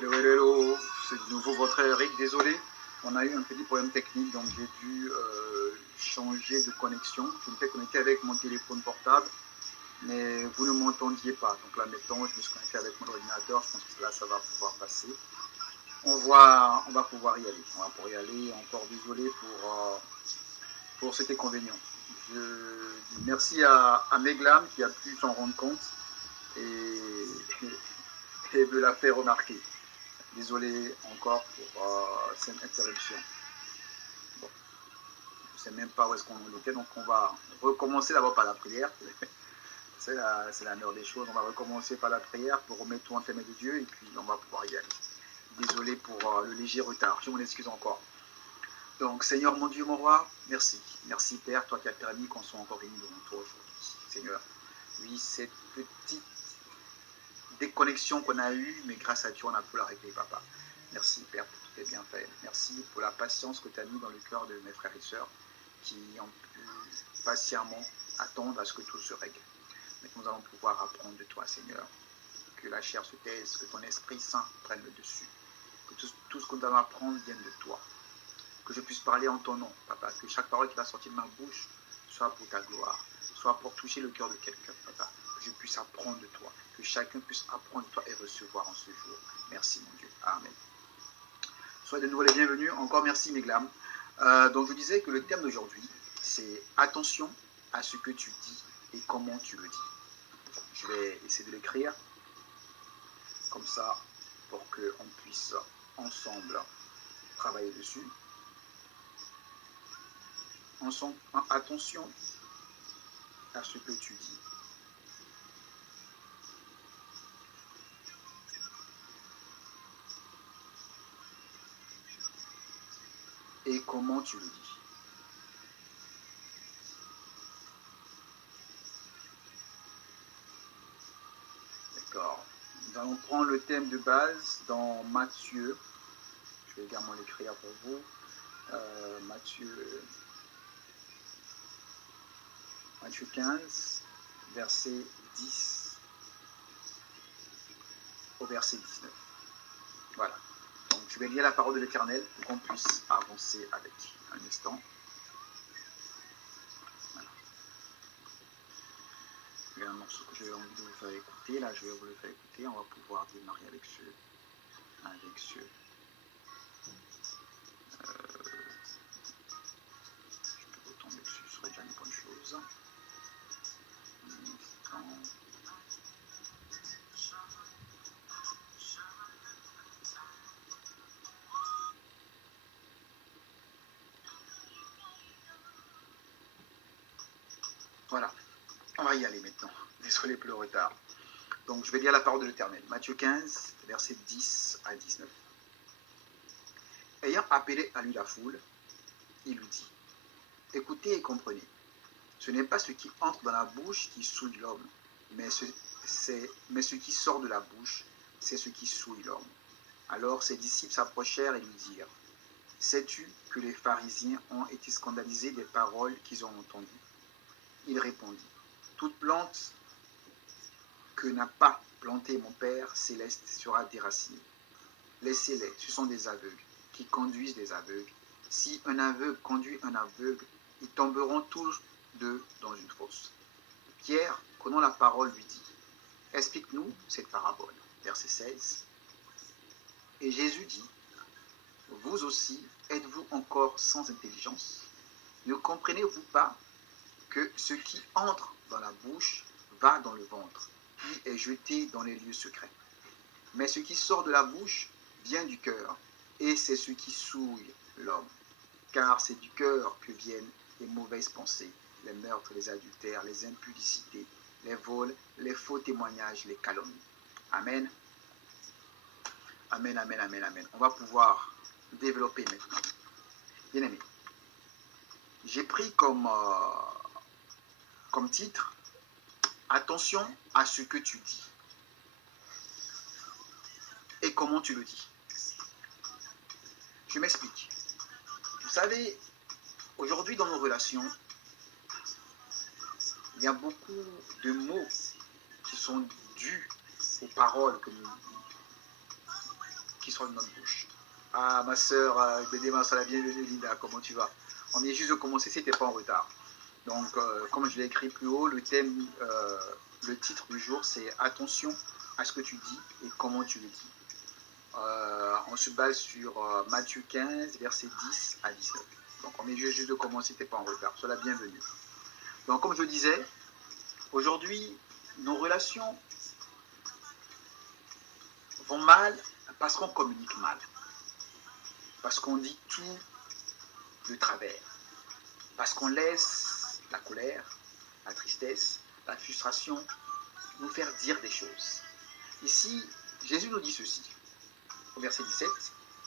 Hello, hello, hello. C'est de nouveau votre Eric. Désolé, on a eu un petit problème technique, donc j'ai dû changer de connexion. Je m'étais connecté avec mon téléphone portable, mais vous ne m'entendiez pas. Donc là maintenant, je me suis connecté avec mon ordinateur. Je pense que là, ça va pouvoir passer. On va pouvoir y aller. On va pouvoir y aller. Encore désolé pour cet inconvénient. Je dis merci à Meglam qui a pu s'en rendre compte et me l'a fait remarquer. Désolé encore pour cette interruption. Bon, je ne sais même pas où est-ce qu'on en était, donc on va recommencer d'abord par la prière. C'est la meilleure des choses. On va recommencer par la prière pour remettre tout entre les mains de Dieu et puis on va pouvoir y aller. Désolé pour le léger retard, je m'en excuse encore. Donc Seigneur mon Dieu, mon roi, merci. Merci Père, toi qui as permis qu'on soit encore réunis devant toi aujourd'hui. Seigneur, oui, cette petite déconnexion qu'on a eue, mais grâce à Dieu, on a pu la régler, Papa. Merci Père pour tous tes bienfaits. Merci pour la patience que tu as mis dans le cœur de mes frères et sœurs qui ont pu patiemment attendre à ce que tout se règle. Maintenant, nous allons pouvoir apprendre de toi, Seigneur. Que la chair se taise, que ton Esprit Saint prenne le dessus. Que tout ce que nous allons apprendre vienne de toi. Que je puisse parler en ton nom, Papa. Que chaque parole qui va sortir de ma bouche soit pour ta gloire, soit pour toucher le cœur de quelqu'un, Papa. Que je puisse apprendre de toi. Que chacun puisse apprendre de toi et recevoir en ce jour. Merci, mon Dieu. Amen. Soyez de nouveau les bienvenus. Encore merci, Meglam. Donc, je disais que le thème d'aujourd'hui, c'est attention à ce que tu dis et comment tu le dis. Je vais essayer de l'écrire comme ça pour qu'on puisse ensemble travailler dessus. Attention à ce que tu dis. Et comment tu le dis. D'accord. Nous allons prendre le thème de base dans Matthieu. Je vais également l'écrire pour vous. Matthieu 15, verset 10 au verset 19. Voilà. Donc je vais lire la parole de l'Éternel pour qu'on puisse avancer avec. Un instant. Voilà. Il y a un morceau que j'ai envie de vous faire écouter. Là, je vais vous le faire écouter. On va pouvoir démarrer avec ce. Je peux retomber dessus. Ce serait déjà une bonne chose. Voilà, on va y aller maintenant. Désolé pour le retard. Donc je vais lire la parole de l'Éternel. Matthieu 15, versets 10 à 19. Ayant appelé à lui la foule, il lui dit, écoutez et comprenez, ce n'est pas ce qui entre dans la bouche qui souille l'homme, mais ce qui sort de la bouche, c'est ce qui souille l'homme. Alors ses disciples s'approchèrent et lui dirent, sais-tu que les pharisiens ont été scandalisés des paroles qu'ils ont entendues? Il répondit, toute plante que n'a pas planté mon Père céleste sera déracinée. Laissez-les, ce sont des aveugles qui conduisent des aveugles. Si un aveugle conduit un aveugle, ils tomberont tous deux dans une fosse. Pierre, prenant la parole, lui dit, explique-nous cette parabole. Verset 16. Et Jésus dit, vous aussi, êtes-vous encore sans intelligence? Ne comprenez-vous pas que ce qui entre dans la bouche va dans le ventre, puis est jeté dans les lieux secrets? Mais ce qui sort de la bouche vient du cœur, et c'est ce qui souille l'homme. Car c'est du cœur que viennent les mauvaises pensées, les meurtres, les adultères, les impudicités, les vols, les faux témoignages, les calomnies. Amen. Amen, amen, amen, amen. On va pouvoir développer maintenant. Bien aimé, j'ai pris comme titre, attention à ce que tu dis et comment tu le dis. Je m'explique. Vous savez, aujourd'hui dans nos relations, il y a beaucoup de mots qui sont dus aux paroles que nous disons. qui sort de notre bouche. Ah, ma soeur, Bédéma, la bienvenue, Linda, comment tu vas? On vient juste de commencer, si tu n'es pas en retard. Donc, comme je l'ai écrit plus haut, le titre du jour, c'est « Attention à ce que tu dis et comment tu le dis ». On se base sur Matthieu 15, versets 10 à 19. Donc, on vient juste de commencer, tu n'es pas en retard. Sois la bienvenue. Donc, comme je le disais, aujourd'hui, nos relations vont mal parce qu'on communique mal. Parce qu'on dit tout de travers. Parce qu'on laisse la colère, la tristesse, la frustration nous faire dire des choses. Ici, Jésus nous dit ceci, au verset 17.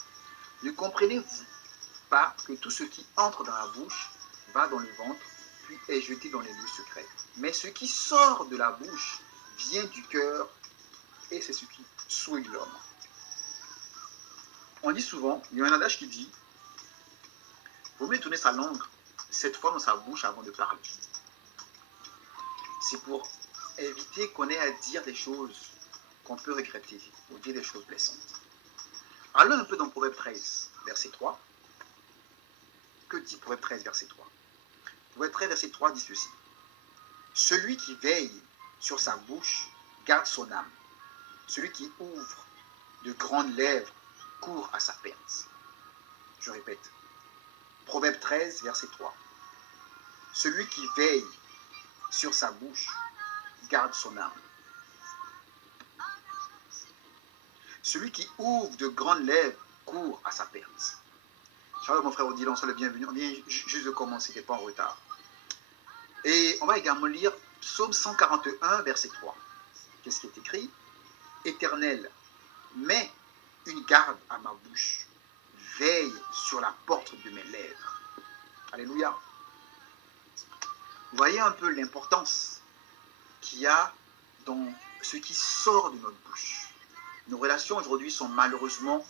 « Ne comprenez-vous pas que tout ce qui entre dans la bouche va dans le ventre, puis est jeté dans les lieux secrets. Mais ce qui sort de la bouche vient du cœur, et c'est ce qui souille l'homme. » On dit souvent, il y a un adage qui dit « Vaut mieux tourner sa langue 7 fois dans sa bouche avant de parler. » C'est pour éviter qu'on ait à dire des choses qu'on peut regretter, ou dire des choses blessantes. Allons un peu dans Proverbe 13, verset 3. Que dit Proverbe 13, verset 3? Proverbe 13, verset 3 dit ceci. « Celui qui veille sur sa bouche garde son âme. Celui qui ouvre de grandes lèvres court à sa perte. » Je répète. Proverbe 13, verset 3. « Celui qui veille sur sa bouche garde son âme. Celui qui ouvre de grandes lèvres court à sa perte. » Charles, mon frère Odile, sois le bienvenu. On vient juste de commencer, t'es pas en retard. Et on va également lire Psaume 141, verset 3. Qu'est-ce qui est écrit? « Éternel, mets une garde à ma bouche. Veille sur la porte de mes lèvres. » Alléluia. Vous voyez un peu l'importance qu'il y a dans ce qui sort de notre bouche. Nos relations aujourd'hui sont malheureusement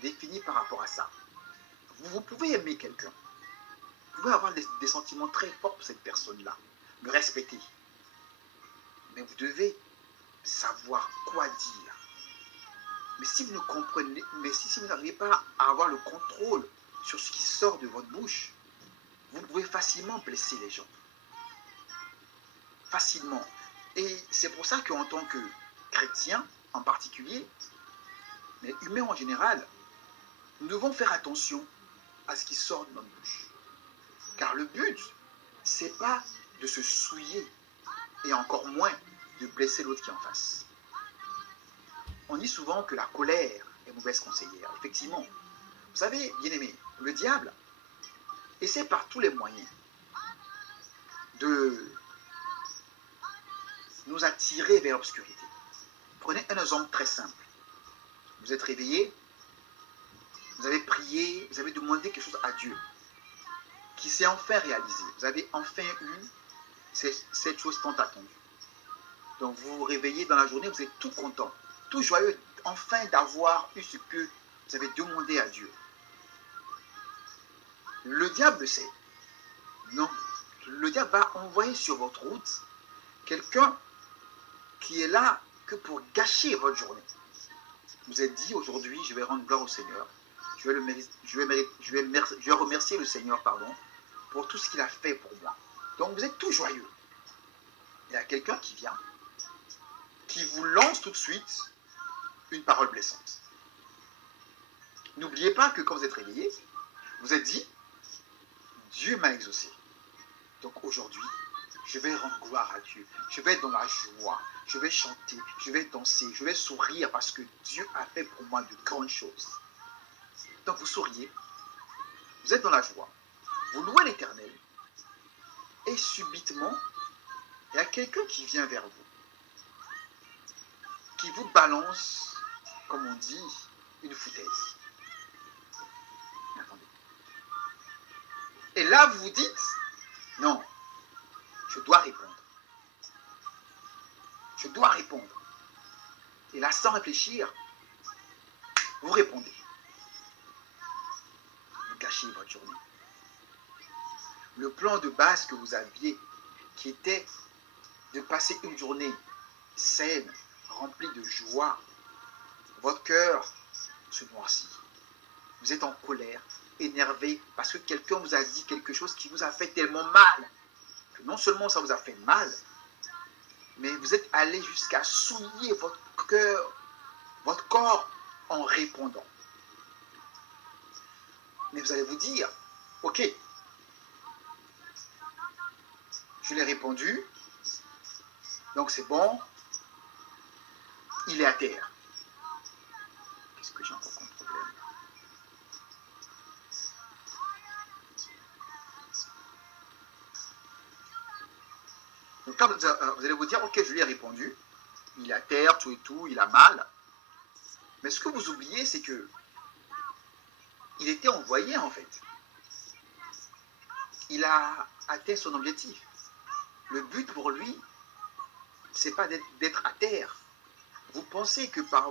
définies par rapport à ça. Vous pouvez aimer quelqu'un. Vous pouvez avoir des sentiments très forts pour cette personne-là. Le respecter. Mais vous devez savoir quoi dire. Mais si vous ne comprenez, si vous n'arrivez pas à avoir le contrôle sur ce qui sort de votre bouche, vous pouvez facilement blesser les gens. Facilement. Et c'est pour ça qu'en tant que chrétien en particulier, mais humain en général, nous devons faire attention à ce qui sort de notre bouche. Car le but, c'est pas de se souiller et encore moins de blesser l'autre qui est en face. On dit souvent que la colère est mauvaise conseillère. Effectivement, vous savez, bien-aimés, le diable essaie par tous les moyens de nous attirer vers l'obscurité. Prenez un exemple très simple. Vous êtes réveillé, vous avez prié, vous avez demandé quelque chose à Dieu, qui s'est enfin réalisé. Vous avez enfin eu cette chose tant attendue. Donc vous vous réveillez dans la journée, vous êtes tout content, tout joyeux, enfin d'avoir eu ce que vous avez demandé à Dieu. Le diable le sait. Non. Le diable va envoyer sur votre route quelqu'un qui est là que pour gâcher votre journée. Vous êtes dit aujourd'hui, je vais rendre gloire au Seigneur. Je vais remercier le Seigneur, pour tout ce qu'il a fait pour moi. Donc vous êtes tout joyeux. Il y a quelqu'un qui vient, qui vous lance tout de suite une parole blessante. N'oubliez pas que quand vous êtes réveillé, vous êtes dit, Dieu m'a exaucé. Donc aujourd'hui, je vais rendre gloire à Dieu. Je vais être dans la joie. Je vais chanter. Je vais danser. Je vais sourire parce que Dieu a fait pour moi de grandes choses. Donc vous souriez. Vous êtes dans la joie. Vous louez l'Éternel. Et subitement, il y a quelqu'un qui vient vers vous. Qui vous balance, comme on dit, une foutaise. Attendez. Et là, vous vous dites, non, je dois répondre. Je dois répondre. Et là, sans réfléchir, vous répondez. Vous gâchez votre journée. Le plan de base que vous aviez, qui était de passer une journée saine, remplie de joie, votre cœur se noircit. Vous êtes en colère, énervé, parce que quelqu'un vous a dit quelque chose qui vous a fait tellement mal, que non seulement ça vous a fait mal, mais vous êtes allé jusqu'à souiller votre cœur, votre corps en répondant. Mais vous allez vous dire, ok, je l'ai répondu, donc c'est bon, il est à terre. Qu'est-ce que j'ai encore comme problème? Donc quand vous allez vous dire, ok, je lui ai répondu, il est à terre, tout et tout, il a mal. Mais ce que vous oubliez, c'est que il était envoyé en fait. Il a atteint son objectif. Le but pour lui, c'est pas d'être à terre. Vous pensez que par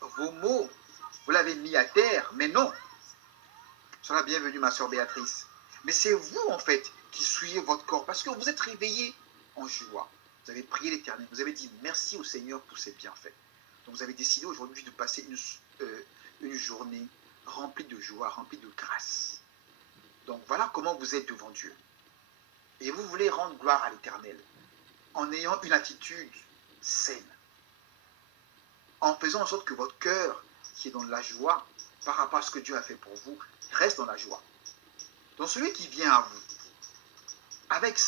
vos mots, vous l'avez mis à terre, mais non. Sois la bienvenue, ma soeur Béatrice. Mais c'est vous, en fait, qui souillez votre corps, parce que vous êtes réveillé en joie. Vous avez prié l'Éternel, vous avez dit merci au Seigneur pour ses bienfaits. Donc vous avez décidé aujourd'hui de passer une journée remplie de joie, remplie de grâce. Donc voilà comment vous êtes devant Dieu. Et vous voulez rendre gloire à l'Éternel en ayant une attitude saine, en faisant en sorte que votre cœur, qui est dans la joie, par rapport à ce que Dieu a fait pour vous, reste dans la joie. Donc celui qui vient à vous, avec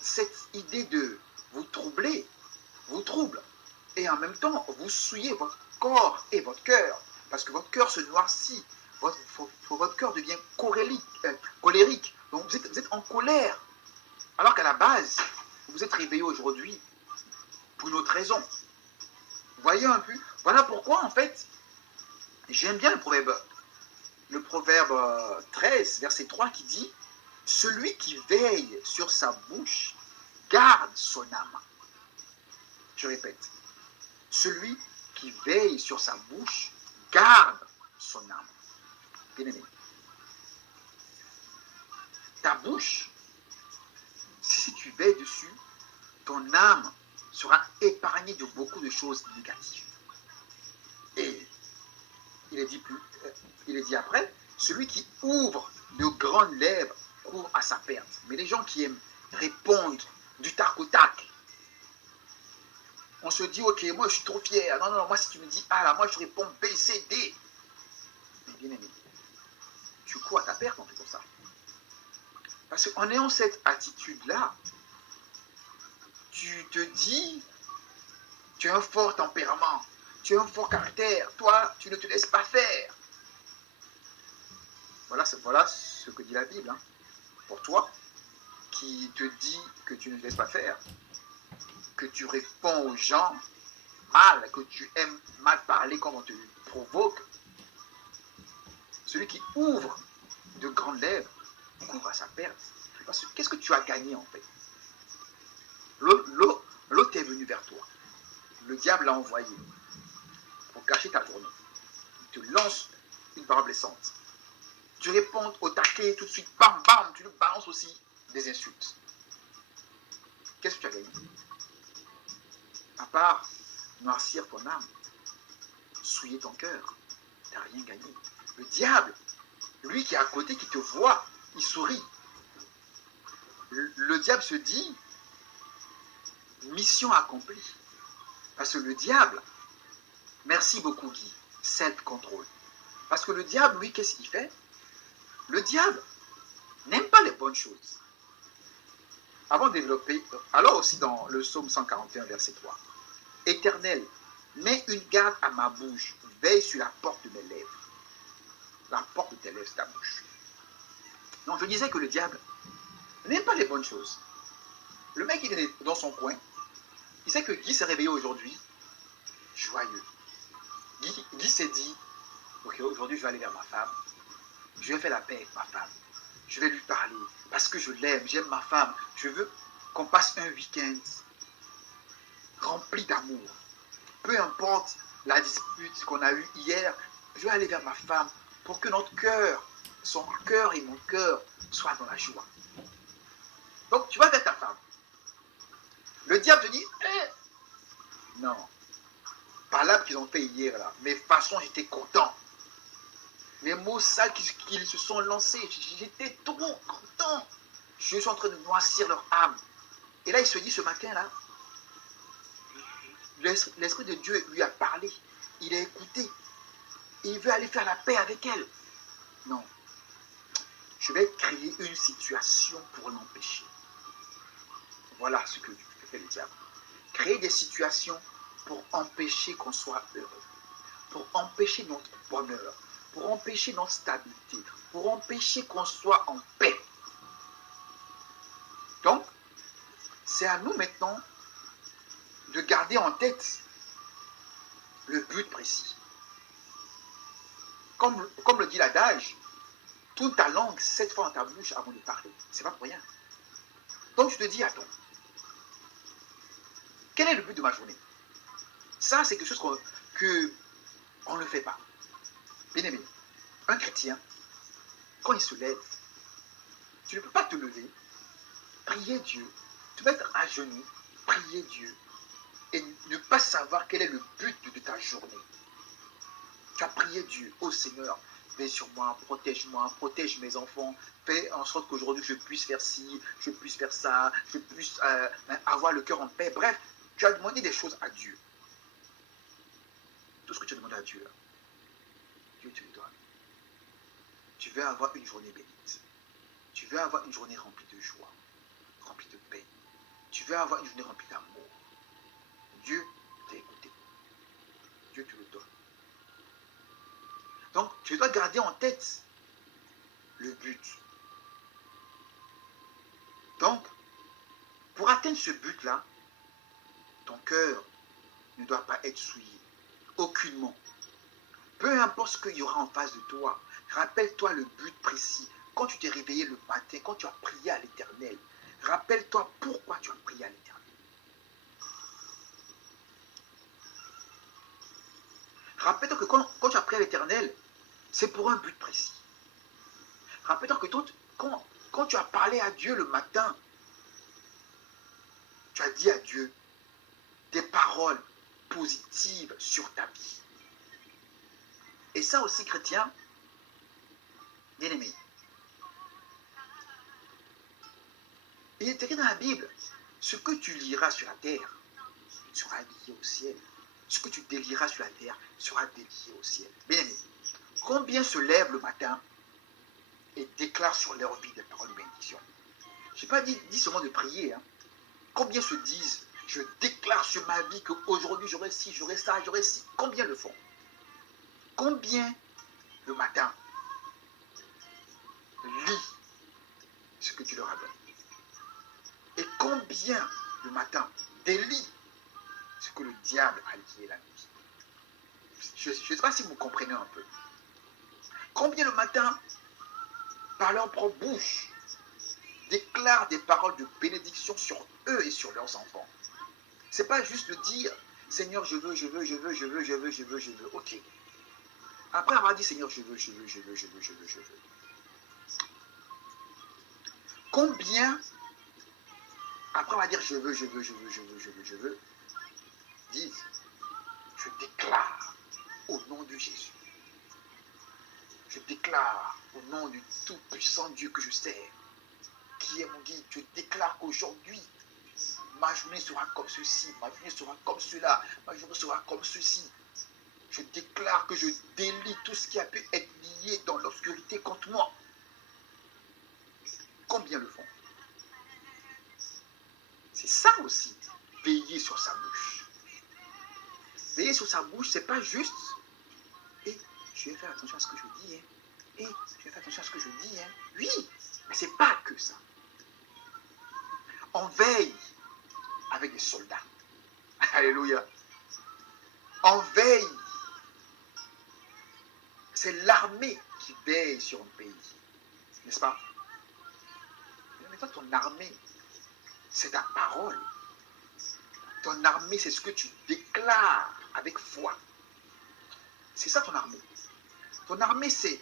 cette idée de vous troubler, vous trouble, et en même temps, vous souillez votre corps et votre cœur, parce que votre cœur se noircit, votre cœur devient colérique, donc vous êtes en colère, alors qu'à la base, vous êtes réveillé aujourd'hui pour une autre raison. Vous voyez un peu? Voilà pourquoi, en fait, j'aime bien le proverbe 13, verset 3, qui dit « Celui qui veille sur sa bouche garde son âme. » Je répète, celui qui veille sur sa bouche garde son âme. Bien-aimé, ta bouche, si tu veilles dessus, ton âme sera épargnée de beaucoup de choses négatives. Et il est dit après, celui qui ouvre de grandes lèvres court à sa perte. Mais les gens qui aiment répondre du tac au tac, on se dit, ok, moi je suis trop fier. Non, moi si tu me dis A, là, moi je réponds B, C, D. Mais bien aimé, tu cours à ta perte en faisant ça. Parce qu'en ayant cette attitude-là, tu te dis, tu as un fort tempérament, tu as un fort caractère, toi, tu ne te laisses pas faire. Voilà ce que dit la Bible. Hein. Pour toi, qui te dit que tu ne te laisses pas faire, que tu réponds aux gens mal, que tu aimes mal parler quand on te provoque, celui qui ouvre de grandes lèvres court à sa perte. Parce que qu'est-ce que tu as gagné en fait? L'autre est venu vers toi. Le diable l'a envoyé pour gâcher ta journée. Il te lance une parole blessante. Tu réponds au taquet tout de suite, bam, bam, tu lui balances aussi des insultes. Qu'est-ce que tu as gagné? À part noircir ton âme, souiller ton cœur, tu n'as rien gagné. Le diable, lui qui est à côté, qui te voit, il sourit. Le diable se dit, mission accomplie. Parce que le diable, merci beaucoup Guy, self-control. Parce que le diable, lui, qu'est-ce qu'il fait? Le diable n'aime pas les bonnes choses. Avant de développer, alors aussi dans le psaume 141, verset 3, Éternel, mets une garde à ma bouche, veille sur la porte de mes lèvres. La porte de tes lèvres, c'est ta bouche. Donc je disais que le diable n'aime pas les bonnes choses. Le mec, il est dans son coin, il sait que Guy s'est réveillé aujourd'hui, joyeux. Guy s'est dit, ok, aujourd'hui je vais aller vers ma femme, je vais faire la paix avec ma femme, je vais lui parler, parce que je l'aime, j'aime ma femme, je veux qu'on passe un week-end rempli d'amour. Peu importe la dispute qu'on a eue hier, je vais aller vers ma femme pour que notre cœur, son cœur et mon cœur soient dans la joie. Donc tu vas vers ta femme. Le diable te dit, non, palabres qu'ils ont fait hier, là, mais de toute façon, j'étais content. Les mots sales qu'ils se sont lancés, j'étais trop content. Je suis en train de noircir leur âme. Et là, il se dit ce matin-là, l'Esprit de Dieu lui a parlé. Il a écouté. Il veut aller faire la paix avec elle. Non. Je vais créer une situation pour l'empêcher. Voilà ce que fait le diable. Créer des situations pour empêcher qu'on soit heureux. Pour empêcher notre bonheur. Pour empêcher notre stabilité. Pour empêcher qu'on soit en paix. Donc, c'est à nous maintenant de garder en tête le but précis. Comme le dit l'adage, tourne ta langue 7 fois dans ta bouche avant de parler. C'est pas pour rien. Donc, je te dis, attends, quel est le but de ma journée? Ça, c'est quelque chose qu'on ne fait pas. Bien aimé, un chrétien, quand il se lève, tu ne peux pas te lever, prier Dieu, te mettre à genoux, prier Dieu, et ne pas savoir quel est le but de ta journée. Tu as prié Dieu, oh Seigneur, veille sur moi, protège mes enfants, fais en sorte qu'aujourd'hui je puisse faire ci, je puisse faire ça, je puisse avoir le cœur en paix. Bref, tu as demandé des choses à Dieu. Tout ce que tu as demandé à Dieu, là, Dieu te le donne. Tu veux avoir une journée bénite. Tu veux avoir une journée remplie de joie, remplie de paix. Tu veux avoir une journée remplie d'amour. Dieu t'a écouté. Dieu te le donne. Donc, tu dois garder en tête le but. Donc, pour atteindre ce but-là, ton cœur ne doit pas être souillé. Aucunement. Peu importe ce qu'il y aura en face de toi, rappelle-toi le but précis. Quand tu t'es réveillé le matin, quand tu as prié à l'Éternel, rappelle-toi pourquoi tu as prié à l'Éternel. Rappelle-toi que quand tu as prié à l'Éternel, c'est pour un but précis. Rappelle-toi que quand tu as parlé à Dieu le matin, tu as dit à Dieu des paroles positives sur ta vie. Et ça aussi, chrétien, bien aimé, il est écrit dans la Bible, ce que tu liras sur la terre sera lié au ciel. Ce que tu délieras sur la terre sera délié au ciel. Bien aimé, combien se lèvent le matin et déclarent sur leur vie des paroles de bénédiction? Je n'ai pas dit seulement de prier. Hein. Combien se disent, je déclare sur ma vie qu'aujourd'hui j'aurai ci, j'aurai ça, j'aurai ci. Combien le font? Combien le matin lit ce que tu leur as donné? Et combien le matin délie ce que le diable a lié la nuit? Je ne sais pas si vous comprenez un peu. Combien le matin, par leur propre bouche, déclarent des paroles de bénédiction sur eux et sur leurs enfants? Ce n'est pas juste de dire, Seigneur, je veux. Ok. Après avoir dit, Seigneur, je veux. Combien, après avoir dire, je veux, disent, je déclare au nom de Jésus. Je déclare au nom du tout-puissant Dieu que je sers, qui est mon guide, je déclare qu'aujourd'hui, ma journée sera comme ceci, ma journée sera comme cela, ma journée sera comme ceci. Je déclare que je délie tout ce qui a pu être lié dans l'obscurité contre moi. Combien le font? C'est ça aussi, veiller sur sa bouche. Veiller sur sa bouche, c'est pas juste, et je vais faire attention à ce que je dis, hein. Et je vais faire attention à ce que je dis, hein. Oui, mais c'est pas que ça. On veille avec des soldats. Alléluia. On veille. C'est l'armée qui veille sur un pays. N'est-ce pas? Mais toi, ton armée, c'est ta parole. Ton armée, c'est ce que tu déclares avec foi. C'est ça ton armée. Ton armée, c'est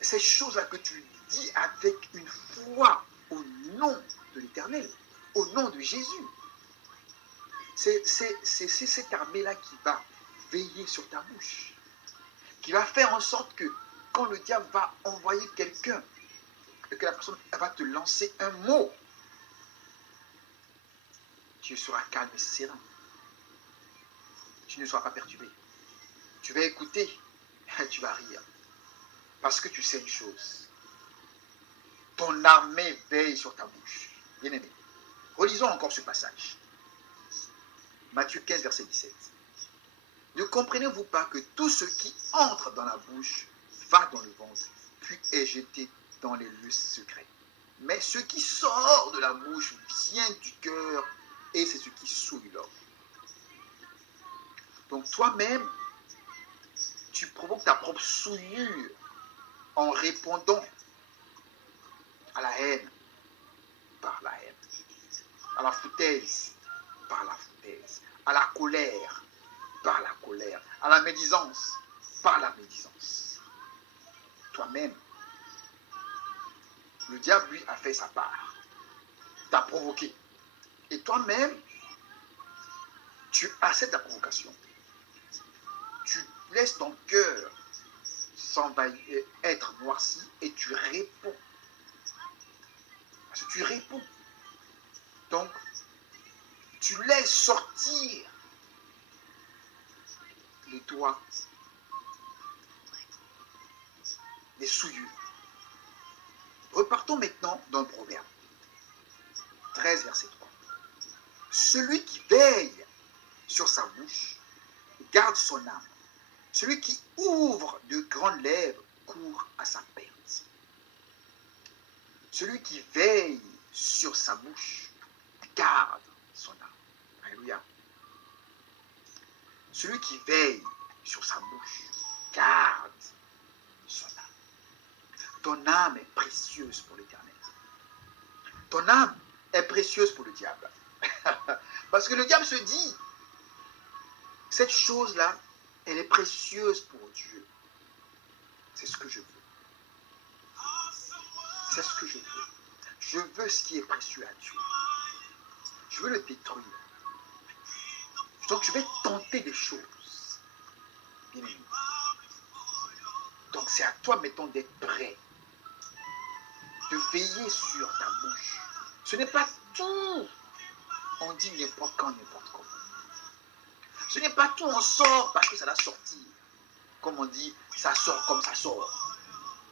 ces choses-là que tu dis avec une foi au nom de l'Éternel, au nom de Jésus. C'est cette armée-là qui va veiller sur ta bouche, qui va faire en sorte que quand le diable va envoyer quelqu'un, que la personne va te lancer un mot, tu seras calme et serein. Tu ne seras pas perturbé. Tu vas écouter et tu vas rire. Parce que tu sais une chose. Ton armée veille sur ta bouche. Bien-aimé. Relisons encore ce passage. Matthieu 15, verset 17. Ne comprenez-vous pas que tout ce qui entre dans la bouche va dans le ventre, puis est jeté dans les lieux secrets. Mais ce qui sort de la bouche vient du cœur et c'est ce qui souille l'homme. Donc toi-même, tu provoques ta propre souillure en répondant à la haine par la haine, à la foutaise par la foutaise, à la colère par la colère, à la médisance par la médisance. Toi-même, le diable, lui, a fait sa part, t'a provoqué. Et toi-même, tu acceptes la provocation. Tu laisses ton cœur être noirci et tu réponds. Parce que tu réponds. Donc, tu laisses sortir les doigts, les souillures. Repartons maintenant dans le Proverbe 13, verset 3. Celui qui veille sur sa bouche garde son âme. Celui qui ouvre de grandes lèvres court à sa perte. Celui qui veille sur sa bouche garde son âme. Alléluia. Celui qui veille sur sa bouche garde son âme. Ton âme est précieuse pour l'Éternel. Ton âme est précieuse pour le diable. Parce que le diable se dit, cette chose-là, elle est précieuse pour Dieu. C'est ce que je veux. C'est ce que je veux. Je veux ce qui est précieux à Dieu. Je veux le détruire. Donc je vais tenter des choses. Bien aimé. Donc c'est à toi, mettons, d'être prêt. De veiller sur ta bouche. Ce n'est pas tout. On dit n'importe quand, n'importe comment. Ce n'est pas tout, on sort parce que ça doit sortir. Comme on dit, ça sort comme ça sort.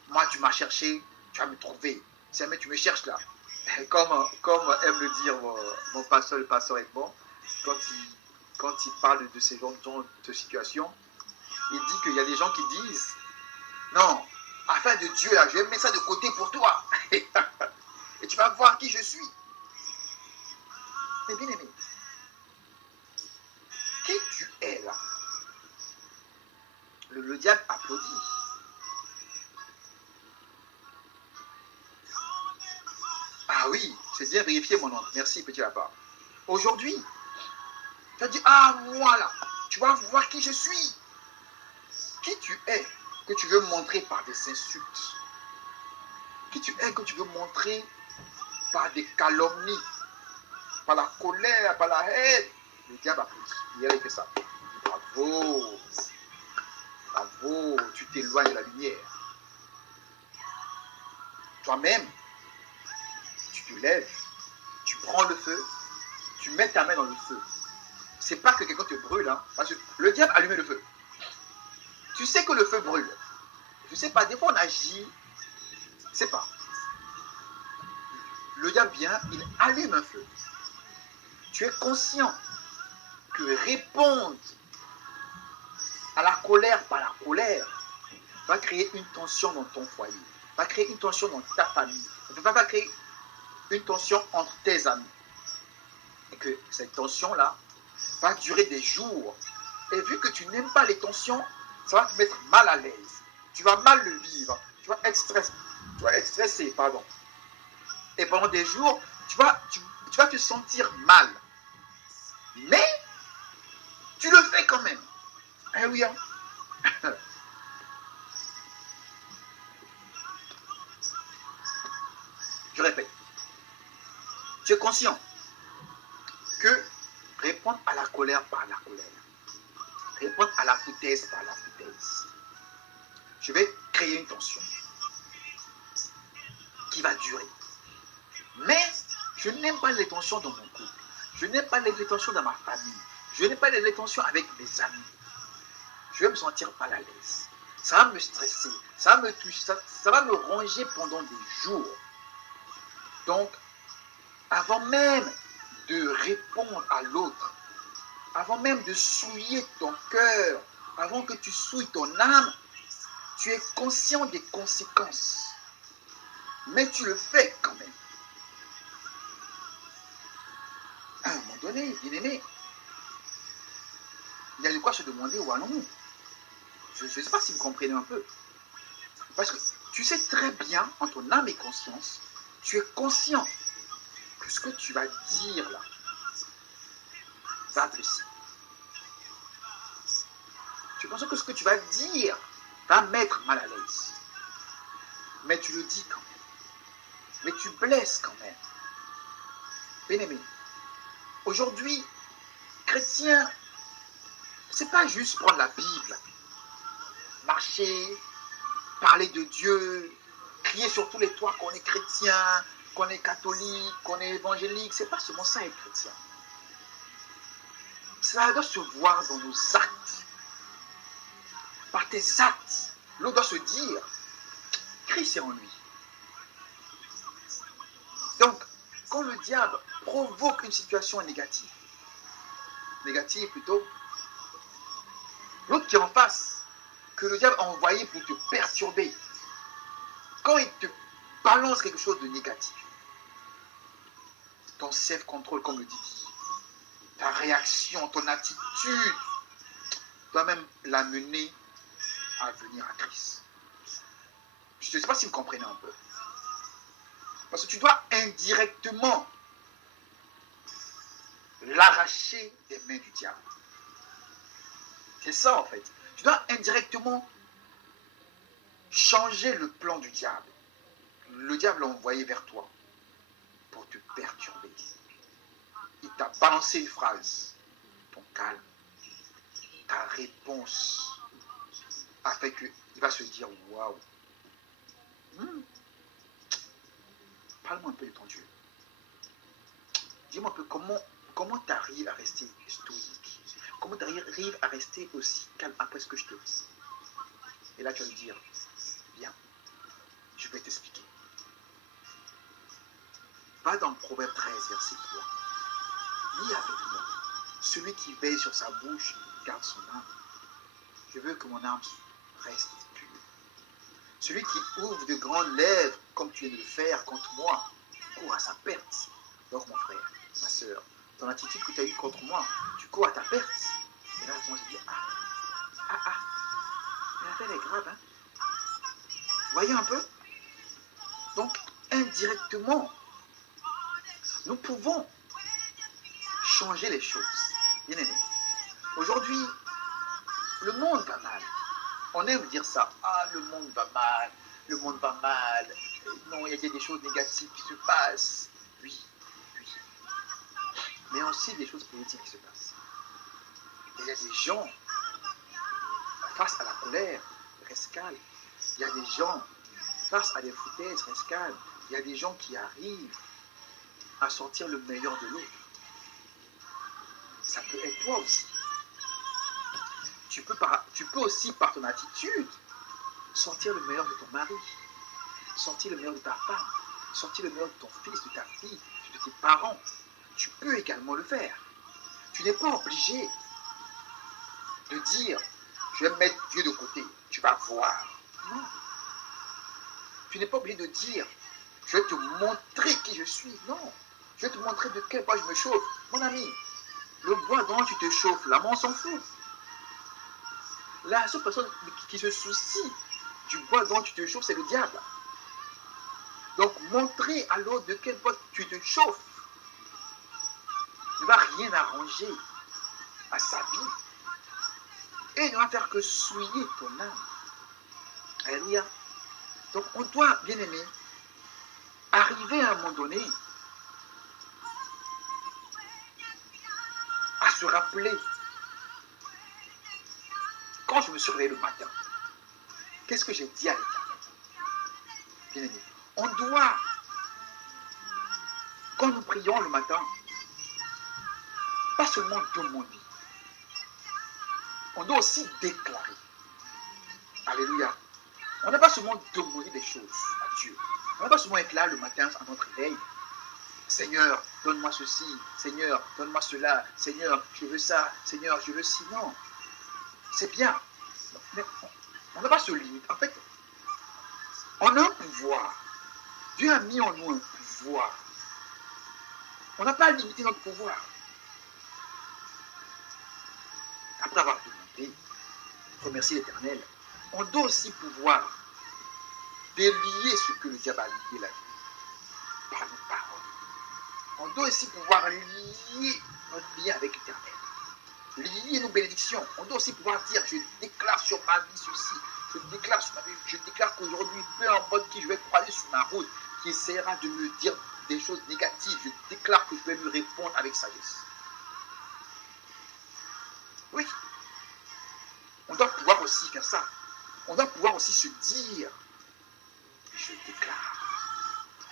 Moi, tu m'as cherché, tu vas me trouver. Si jamais tu me cherches là. Comme aime le dire mon pasteur, le pasteur Edmond, quand il parle de ces genre de situation, il dit qu'il y a des gens qui disent, non, afin de Dieu là, je vais mettre ça de côté pour toi. Et tu vas voir qui je suis. Mais bien aimé, qui tu es là? Le diable applaudit. Ah oui, c'est bien vérifié mon oncle. Merci petit lapin. Aujourd'hui, tu as dit, ah moi là, tu vas voir qui je suis. Qui tu es que tu veux montrer par des insultes? Qui tu es que tu veux montrer par des calomnies, par la colère, par la haine? Le diable applaudit. Hier il fait ça. Bravo. Bravo, tu t'éloignes de la lumière. Toi-même, tu te lèves, tu prends le feu, tu mets ta main dans le feu. C'est pas que quelqu'un te brûle, hein, parce que le diable allume le feu. Tu sais que le feu brûle. Je sais pas, des fois on agit, je sais pas. Le diable vient, il allume un feu. Tu es conscient que répondre à la colère par la colère va créer une tension dans ton foyer, va créer une tension dans ta famille, va créer une tension entre tes amis. Et que cette tension-là va durer des jours. Et vu que tu n'aimes pas les tensions, ça va te mettre mal à l'aise. Tu vas mal le vivre. Tu vas être stressé, pardon. Et pendant des jours, tu vas te sentir mal. Mais, tu le fais quand même. Eh oui, hein? Je répète. Tu es conscient que répondre répondre à la colère par la colère. Répondre à la foutaise par la foutaise. Je vais créer une tension qui va durer. Mais je n'aime pas les tensions dans mon couple. Je n'aime pas les tensions dans ma famille. Je n'aime pas les tensions avec mes amis. Je vais me sentir mal à l'aise. Ça va me stresser. Ça va me toucher. Ça va me ranger pendant des jours. Donc, avant même de répondre à l'autre, avant même de souiller ton cœur, avant que tu souilles ton âme, tu es conscient des conséquences. Mais tu le fais quand même. À un moment donné, bien aimé, il y a de quoi se demander ou non. Je ne sais pas si vous comprenez un peu. Parce que tu sais très bien, en ton âme et conscience, tu es conscient que ce que tu vas dire là va blesser. Tu es conscient que ce que tu vas dire va mettre mal à l'aise. Mais tu le dis quand même. Mais tu blesses quand même. Bien-aimé, aujourd'hui, chrétien, c'est pas juste prendre la Bible, marcher, parler de Dieu, crier sur tous les toits qu'on est chrétien, qu'on est catholique, qu'on est évangélique. C'est pas seulement ça être chrétien. Ça doit se voir dans nos actes. Par tes actes, l'on doit se dire, Christ est en lui. Donc, quand le diable provoque une situation négative plutôt, l'autre qui est en face, que le diable a envoyé pour te perturber, quand il te balance quelque chose de négatif, ton self-control, comme le dit, ta réaction, ton attitude, doit même l'amener à venir à Christ. Je ne sais pas si vous comprenez un peu. Parce que tu dois indirectement l'arracher des mains du diable. C'est ça en fait. Tu dois indirectement changer le plan du diable. Le diable l'a envoyé vers toi pour te perturber. Il t'a balancé une phrase. Ton calme, ta réponse a fait qu'il va se dire waouh. Parle-moi un peu de ton Dieu. Dis-moi un peu comment tu arrives à rester stoïque. Comment tu arrives à rester aussi calme après ce que je te dis. Et là tu vas me dire, bien, je vais t'expliquer. Va dans Proverbe 13, verset 3. Lis avec moi. Celui qui veille sur sa bouche garde son âme. Je veux que mon âme reste pure. Celui qui ouvre de grandes lèvres, comme tu viens de le faire contre moi, court à sa perte. Donc mon frère, ma soeur, ton attitude que tu as eue contre moi, tu cours à ta perte. Et là, moi je dis, l'affaire est grave, hein. Voyez un peu. Donc, indirectement, nous pouvons changer les choses. Bien aimé. Aujourd'hui, le monde va mal. On aime dire ça. Le monde va mal. Le monde va mal. Non, il y a des choses négatives qui se passent. Oui. Mais aussi des choses positives qui se passent. Et il y a des gens, face à la colère, restent calmes. Il y a des gens, face à des foutaises, restent calmes. Il y a des gens qui arrivent à sortir le meilleur de l'autre. Ça peut être toi aussi. Tu peux aussi, par ton attitude, sortir le meilleur de ton mari, sortir le meilleur de ta femme, sortir le meilleur de ton fils, de ta fille, de tes parents. Tu peux également le faire. Tu n'es pas obligé de dire, je vais mettre Dieu de côté, tu vas voir. Non. Tu n'es pas obligé de dire, je vais te montrer qui je suis. Non. Je vais te montrer de quel bois je me chauffe. Mon ami, le bois dont tu te chauffes, là, on s'en fout. La seule personne qui se soucie du bois dont tu te chauffes, c'est le diable. Donc, montrer à l'autre de quel bois tu te chauffes ne va rien arranger à sa vie et ne va faire que souiller ton âme. Alléluia. Donc, on doit, bien aimé, arriver à un moment donné à se rappeler. Quand je me suis réveillé le matin, qu'est-ce que j'ai dit à l'Éternel? Bien aimé, on doit, quand nous prions le matin, pas seulement demander, on doit aussi déclarer. Alléluia. On ne va pas seulement demander des choses à Dieu. On ne va pas seulement être là le matin à notre réveil. Seigneur, donne-moi ceci. Seigneur, donne-moi cela. Seigneur, je veux ça. Seigneur, je veux ci. Non. C'est bien. Mais on n'a pas se limiter. En fait, on a un pouvoir. Dieu a mis en nous un pouvoir. On n'a pas à limiter notre pouvoir. Après avoir demandé, remercier l'Éternel, on doit aussi pouvoir délier ce que le diable a lié la vie par nos paroles. On doit aussi pouvoir lier notre lien avec l'Éternel, lier nos bénédictions. On doit aussi pouvoir dire, je déclare sur ma vie ceci, je déclare sur ma vie, je déclare qu'aujourd'hui, peu importe qui je vais croiser sur ma route, qui essaiera de me dire des choses négatives, je déclare que je vais lui répondre avec sagesse. Oui, on doit pouvoir aussi faire ça. On doit pouvoir aussi se dire, je déclare.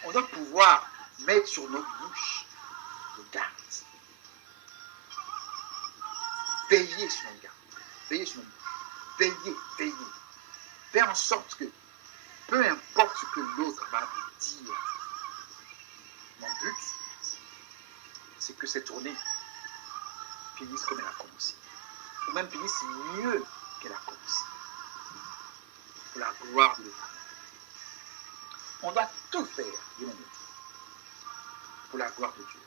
On doit pouvoir mettre sur notre bouche le garde. Veillez sur notre garde. Veillez sur notre bouche. Veillez, veillez. Faire en sorte que, peu importe ce que l'autre va vous dire, mon but, c'est que cette journée finisse comme elle a commencé. Ou même finisse mieux qu'elle a commencé. Pour la gloire de l'Éternel. On doit tout faire, bien aimé, pour la gloire de Dieu.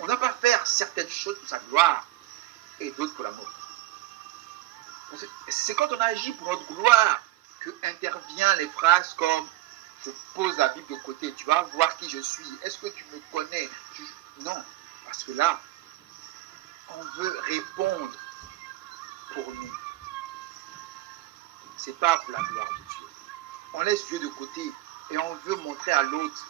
On ne doit pas faire certaines choses pour sa gloire et d'autres pour la nôtre. C'est quand on agit pour notre gloire que interviennent les phrases comme « je pose la Bible de côté, tu vas voir qui je suis, est-ce que tu me connais ?» Non, parce que là, on veut répondre pour nous. Ce n'est pas pour la gloire de Dieu. On laisse Dieu de côté et on veut montrer à l'autre